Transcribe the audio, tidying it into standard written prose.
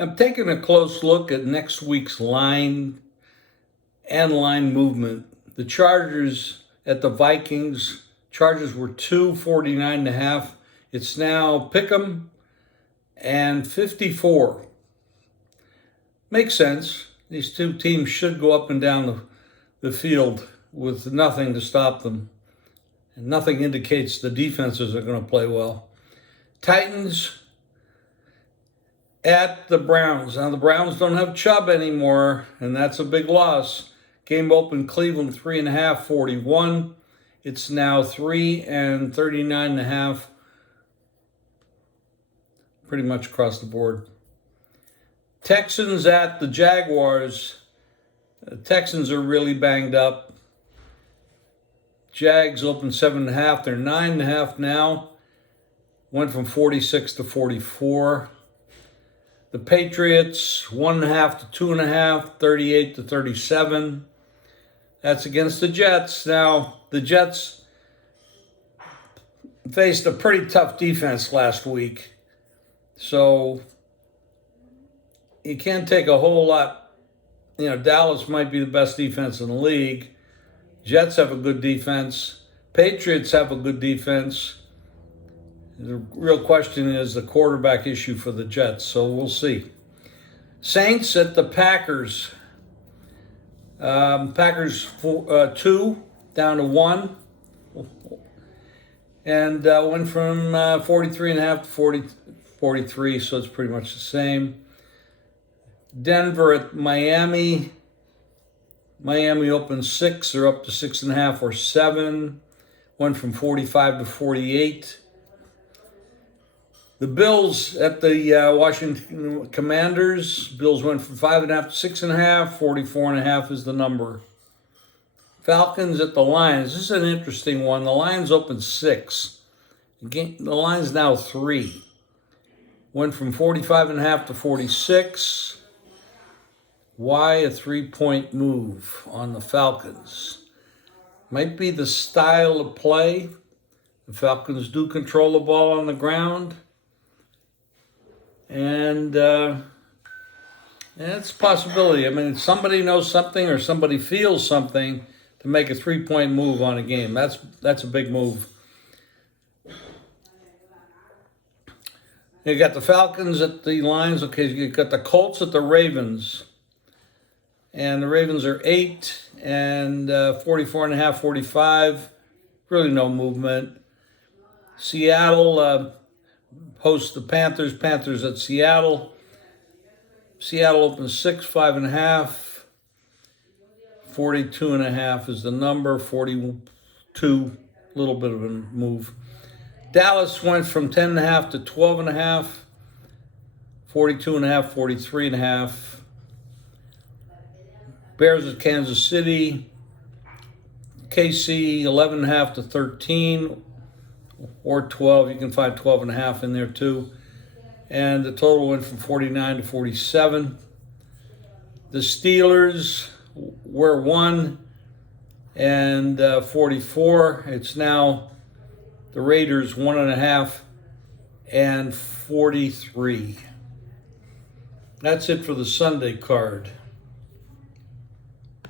I'm taking a close look at next week's line and line movement. The Chargers at the Vikings. Chargers were 249.5. It's now pick 'em and 54. Makes sense. These two teams should go up and down the field with nothing to stop them. And nothing indicates the defenses are going to play well. Titans at the Browns. Now, the Browns don't have Chubb anymore, and that's a big loss. Game open Cleveland 3.5, 41. It's now 3 and 39.5. Pretty much across the board. Texans at the Jaguars. The Texans are really banged up. Jags open 7.5. They're 9.5 now. Went from 46 to 44. The Patriots, 1.5 to 2.5, 38 to 37. That's against the Jets. Now, the Jets faced a pretty tough defense last week. So, you can't take a whole lot. Dallas might be the best defense in the league. Jets have a good defense. Patriots have a good defense. The real question is the quarterback issue for the Jets, so we'll see. Saints at the Packers. Packers 2 down to 1. And went from 43.5 to 43, so it's pretty much the same. Denver at Miami. Miami opened 6. They're up to 6.5 or 7. Went from 45 to 48. The Bills at the Washington Commanders. Bills went from 5.5 to 6.5. 44.5 is the number. Falcons at the Lions. This is an interesting one. The Lions opened 6. The line's now 3. Went from 45.5 to 46. Why a 3-point move on the Falcons? Might be the style of play. The Falcons do control the ball on the ground. And it's a possibility. I mean, somebody knows something or somebody feels something to make a 3-point move on a game. That's a big move. You got the Falcons at the Lions. Okay, you got the Colts at the Ravens. And the Ravens are 8 and 44.5, 45. Really no movement. Seattle hosts the Panthers. Panthers at Seattle. Seattle opens 6, 5.5. 42.5 is the number. 42, a little bit of a move. Dallas went from 10.5 to 12.5. 42.5, 43.5. Bears at Kansas City. KC 11.5 to 13 or 12. You can find 12.5 in there too. And the total went from 49 to 47. The Steelers were 1 and 44. It's now the Raiders 1.5 and 43. That's it for the Sunday card.